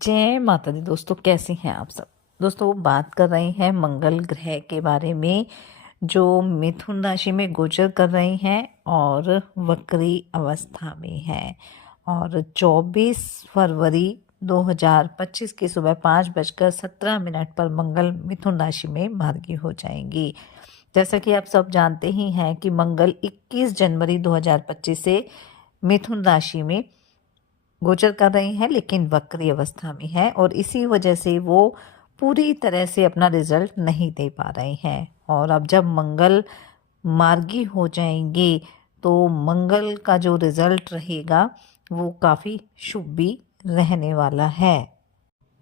जय माता दी। दोस्तों कैसे हैं आप सब। दोस्तों बात कर रहे हैं मंगल ग्रह के बारे में जो मिथुन राशि में गोचर कर रहे हैं और वक्री अवस्था में है। और 24 फरवरी 2025 की सुबह 5:17 पर मंगल मिथुन राशि में मार्गी हो जाएंगी। जैसा कि आप सब जानते ही हैं कि मंगल 21 जनवरी 2025 से मिथुन राशि में गोचर कर रहे हैं, लेकिन वक्री अवस्था में है और इसी वजह से वो पूरी तरह से अपना रिजल्ट नहीं दे पा रहे हैं। और अब जब मंगल मार्गी हो जाएंगे तो मंगल का जो रिजल्ट रहेगा वो काफ़ी शुभ भी रहने वाला है।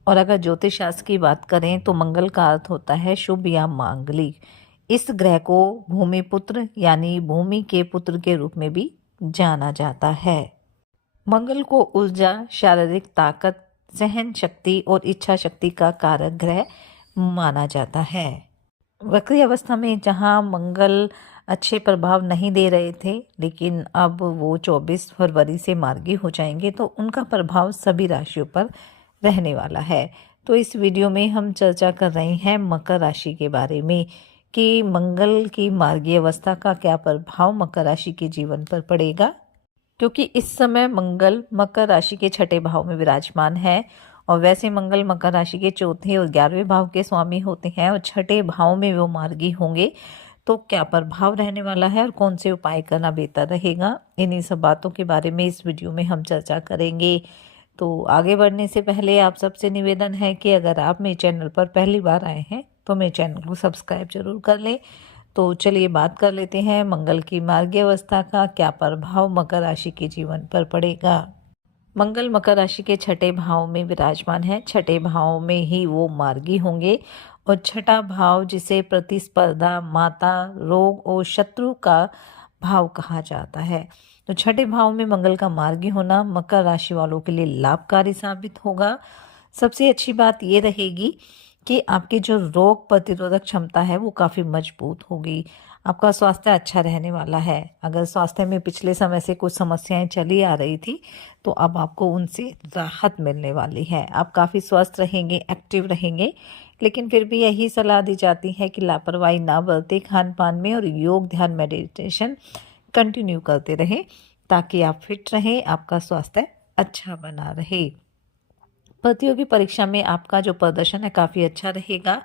और अगर ज्योतिष शास्त्र की बात करें तो मंगल का अर्थ होता है शुभ या मांगलिक। इस ग्रह को भूमि पुत्र यानी भूमि के पुत्र के रूप में भी जाना जाता है। मंगल को ऊर्जा, शारीरिक ताकत, सहन शक्ति और इच्छा शक्ति का कारक ग्रह माना जाता है। वक्री अवस्था में जहां मंगल अच्छे प्रभाव नहीं दे रहे थे, लेकिन अब वो 24 फरवरी से मार्गी हो जाएंगे तो उनका प्रभाव सभी राशियों पर रहने वाला है। तो इस वीडियो में हम चर्चा कर रहे हैं मकर राशि के बारे में कि मंगल की मार्गी अवस्था का क्या प्रभाव मकर राशि के जीवन पर पड़ेगा, क्योंकि इस समय मंगल मकर राशि के छठे भाव में विराजमान है। और वैसे मंगल मकर राशि के चौथे और 11वें भाव के स्वामी होते हैं और छठे भाव में वो मार्गी होंगे। तो क्या प्रभाव रहने वाला है और कौन से उपाय करना बेहतर रहेगा, इन्हीं सब बातों के बारे में इस वीडियो में हम चर्चा करेंगे। तो आगे बढ़ने से पहले आप सबसे निवेदन है कि अगर आप मेरे चैनल पर पहली बार आए हैं तो मेरे चैनल को सब्सक्राइब जरूर कर लें। तो चलिए बात कर लेते हैं मंगल की मार्गी अवस्था का क्या प्रभाव मकर राशि के जीवन पर पड़ेगा। मंगल मकर राशि के छठे भाव में विराजमान है। छठे भाव में ही वो मार्गी होंगे और छठा भाव जिसे प्रतिस्पर्धा, माता, रोग और शत्रु का भाव कहा जाता है। तो छठे भाव में मंगल का मार्गी होना मकर राशि वालों के लिए लाभकारी साबित होगा। सबसे अच्छी बात ये रहेगी कि आपकी जो रोग प्रतिरोधक क्षमता है वो काफ़ी मजबूत होगी। आपका स्वास्थ्य अच्छा रहने वाला है। अगर स्वास्थ्य में पिछले समय से कुछ समस्याएं चली आ रही थी तो अब आपको उनसे राहत मिलने वाली है। आप काफ़ी स्वस्थ रहेंगे, एक्टिव रहेंगे, लेकिन फिर भी यही सलाह दी जाती है कि लापरवाही ना बरतें खान पान में और योग, ध्यान, मेडिटेशन कंटिन्यू करते रहें ताकि आप फिट रहें, आपका स्वास्थ्य अच्छा बना रहे। प्रतियोगी परीक्षा में आपका जो प्रदर्शन है काफ़ी अच्छा रहेगा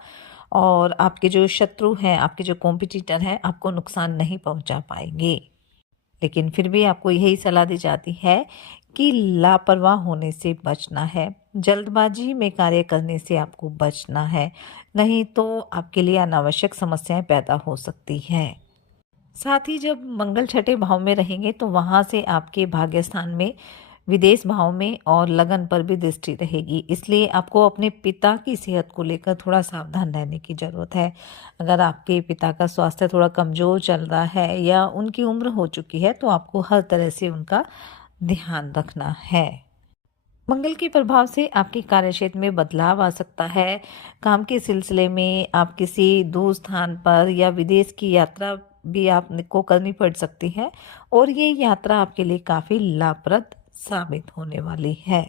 और आपके जो शत्रु हैं, आपके जो कॉम्पिटिटर हैं, आपको नुकसान नहीं पहुंचा पाएंगे। लेकिन फिर भी आपको यही सलाह दी जाती है कि लापरवाह होने से बचना है, जल्दबाजी में कार्य करने से आपको बचना है, नहीं तो आपके लिए अनावश्यक समस्याएं पैदा हो सकती हैं। साथ ही जब मंगल छठे भाव में रहेंगे तो वहाँ से आपके भाग्य स्थान में, विदेश भाव में और लगन पर भी दृष्टि रहेगी। इसलिए आपको अपने पिता की सेहत को लेकर थोड़ा सावधान रहने की ज़रूरत है। अगर आपके पिता का स्वास्थ्य थोड़ा कमज़ोर चल रहा है या उनकी उम्र हो चुकी है तो आपको हर तरह से उनका ध्यान रखना है। मंगल के प्रभाव से आपके कार्यक्षेत्र में बदलाव आ सकता है। काम के सिलसिले में आप किसी दूर स्थान पर या विदेश की यात्रा भी आपको करनी पड़ सकती है और ये यात्रा आपके लिए काफ़ी लाभप्रद साबित होने वाली है।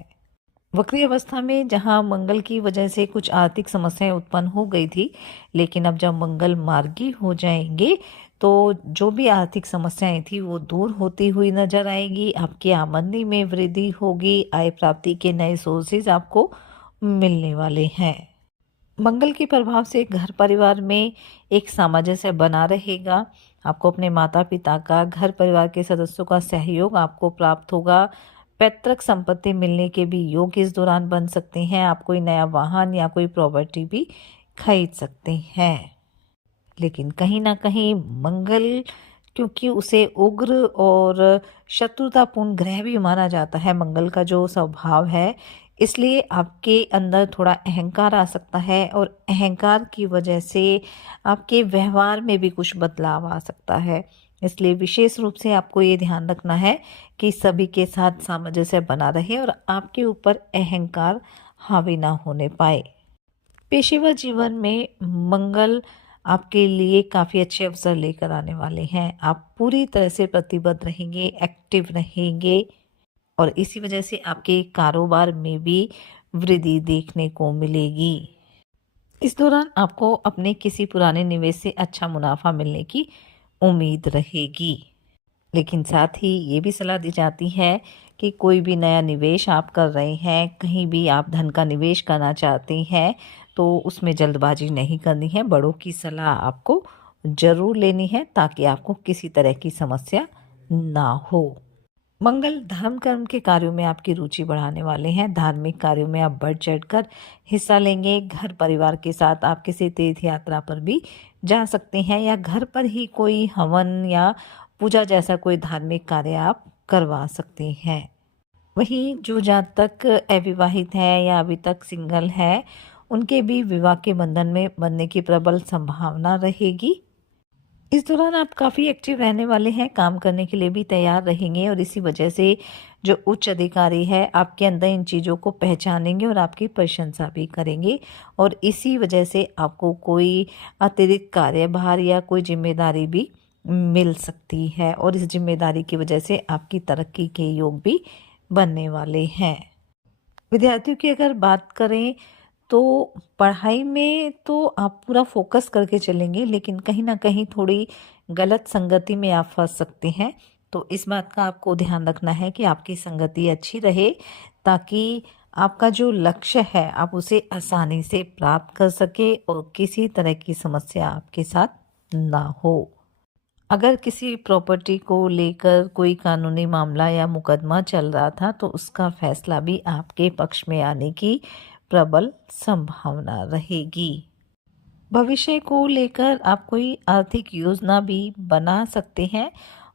वक्री अवस्था में जहां मंगल की वजह से कुछ आर्थिक समस्याएं उत्पन्न हो गई थी, लेकिन अब जब मंगल मार्गी हो जाएंगे तो जो भी आर्थिक समस्याएं थी वो दूर होती हुई नजर आएगी। आपकी आमदनी में वृद्धि होगी, आय प्राप्ति के नए सोर्सेज आपको मिलने वाले हैं। मंगल के प्रभाव से घर परिवार में एक सामंजस्य बना रहेगा। आपको अपने माता पिता का, घर परिवार के सदस्यों का सहयोग आपको प्राप्त होगा। पैतृक संपत्ति मिलने के भी योग इस दौरान बन सकते हैं। आप कोई नया वाहन या कोई प्रॉपर्टी भी खरीद सकते हैं। लेकिन कहीं ना कहीं मंगल, क्योंकि उसे उग्र और शत्रुतापूर्ण ग्रह भी माना जाता है, मंगल का जो स्वभाव है, इसलिए आपके अंदर थोड़ा अहंकार आ सकता है और अहंकार की वजह से आपके व्यवहार में भी कुछ बदलाव आ सकता है। इसलिए विशेष रूप से आपको ये ध्यान रखना है कि सभी के साथ सामंजस्य बना रहे और आपके ऊपर अहंकार हावी ना होने पाए। पेशेवर जीवन में मंगल आपके लिए काफ़ी अच्छे अवसर लेकर आने वाले हैं। आप पूरी तरह से प्रतिबद्ध रहेंगे, एक्टिव रहेंगे और इसी वजह से आपके कारोबार में भी वृद्धि देखने को मिलेगी। इस दौरान आपको अपने किसी पुराने निवेश से अच्छा मुनाफा मिलने की उम्मीद रहेगी। लेकिन साथ ही ये भी सलाह दी जाती है कि कोई भी नया निवेश आप कर रहे हैं, कहीं भी आप धन का निवेश करना चाहते हैं, तो उसमें जल्दबाजी नहीं करनी है। बड़ों की सलाह आपको ज़रूर लेनी है ताकि आपको किसी तरह की समस्या ना हो। मंगल धर्म कर्म के कार्यों में आपकी रुचि बढ़ाने वाले हैं। धार्मिक कार्यों में आप बढ़ चढ़कर हिस्सा लेंगे। घर परिवार के साथ आप किसी तीर्थ यात्रा पर भी जा सकते हैं या घर पर ही कोई हवन या पूजा जैसा कोई धार्मिक कार्य आप करवा सकते हैं। वहीं जो जातक अविवाहित है या अभी तक सिंगल है, उनके भी विवाह के बंधन में बनने की प्रबल संभावना रहेगी। इस दौरान आप काफ़ी एक्टिव रहने वाले हैं, काम करने के लिए भी तैयार रहेंगे और इसी वजह से जो उच्च अधिकारी है आपके अंदर इन चीज़ों को पहचानेंगे और आपकी प्रशंसा भी करेंगे और इसी वजह से आपको कोई अतिरिक्त कार्यभार या कोई जिम्मेदारी भी मिल सकती है और इस जिम्मेदारी की वजह से आपकी तरक्की के योग भी बनने वाले हैं। विद्यार्थियों की अगर बात करें तो पढ़ाई में तो आप पूरा फोकस करके चलेंगे, लेकिन कहीं ना कहीं थोड़ी गलत संगति में आप फंस सकते हैं। तो इस बात का आपको ध्यान रखना है कि आपकी संगति अच्छी रहे ताकि आपका जो लक्ष्य है आप उसे आसानी से प्राप्त कर सके और किसी तरह की समस्या आपके साथ ना हो। अगर किसी प्रॉपर्टी को लेकर कोई कानूनी मामला या मुकदमा चल रहा था तो उसका फैसला भी आपके पक्ष में आने की प्रबल संभावना रहेगी। भविष्य को लेकर आप कोई आर्थिक योजना भी बना सकते हैं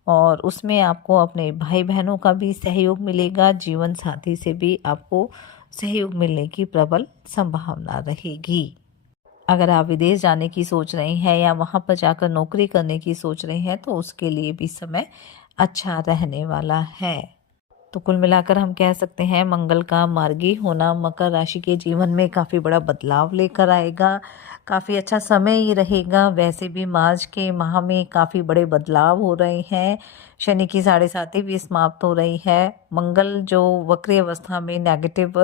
और उसमें आपको अपने भाई बहनों का भी सहयोग मिलेगा। जीवन साथी से भी आपको सहयोग मिलने की प्रबल संभावना रहेगी। अगर आप विदेश जाने की सोच रहे हैं या वहाँ पर जाकर नौकरी करने की सोच रहे हैं तो उसके लिए भी समय अच्छा रहने वाला है। तो कुल मिलाकर हम कह सकते हैं मंगल का मार्गी होना मकर राशि के जीवन में काफ़ी बड़ा बदलाव लेकर आएगा। काफ़ी अच्छा समय ही रहेगा। वैसे भी मार्च के माह में काफ़ी बड़े बदलाव हो रहे हैं। शनि की 7.5 भी समाप्त हो रही है। मंगल जो वक्री अवस्था में नेगेटिव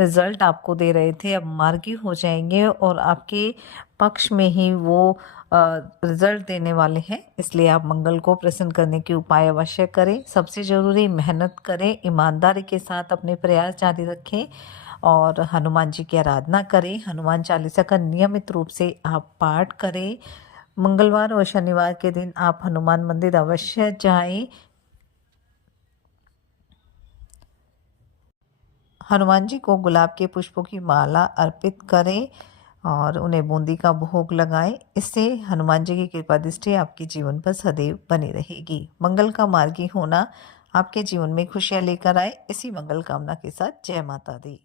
रिजल्ट आपको दे रहे थे अब मार्गी हो जाएंगे और आपके पक्ष में ही वो रिजल्ट देने वाले हैं। इसलिए आप मंगल को प्रसन्न करने के उपाय अवश्य करें। सबसे ज़रूरी मेहनत करें, ईमानदारी के साथ अपने प्रयास जारी रखें और हनुमान जी की आराधना करें। हनुमान चालीसा का नियमित रूप से आप पाठ करें। मंगलवार और शनिवार के दिन आप हनुमान मंदिर अवश्य जाएं। हनुमान जी को गुलाब के पुष्पों की माला अर्पित करें और उन्हें बूंदी का भोग लगाएं। इससे हनुमान जी की कृपा दृष्टि आपके जीवन पर सदैव बनी रहेगी। मंगल का मार्गी होना आपके जीवन में खुशियां लेकर आए, इसी मंगल कामना के साथ जय माता दी।